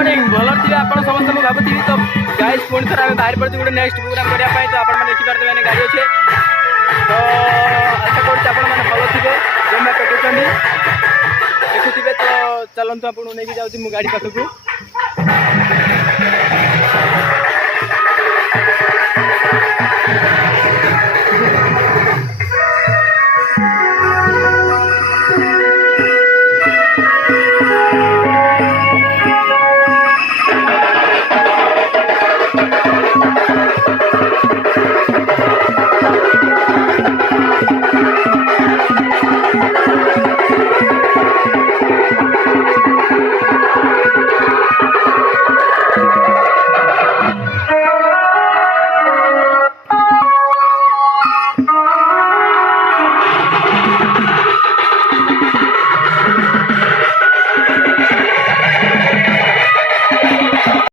morning भल थी आप समस्त मुझे भावी तो गाइस पुणी थर आम बाहर पड़े गोटे नेक्स्ट प्रोग्राम करने तो आप देखिपे मैंने गाड़ी अच्छे तो आशा कर भल थे जमा पकाउं देखुवे तो चलतु आपको नहीं जाऊँ गाड़ी पाखक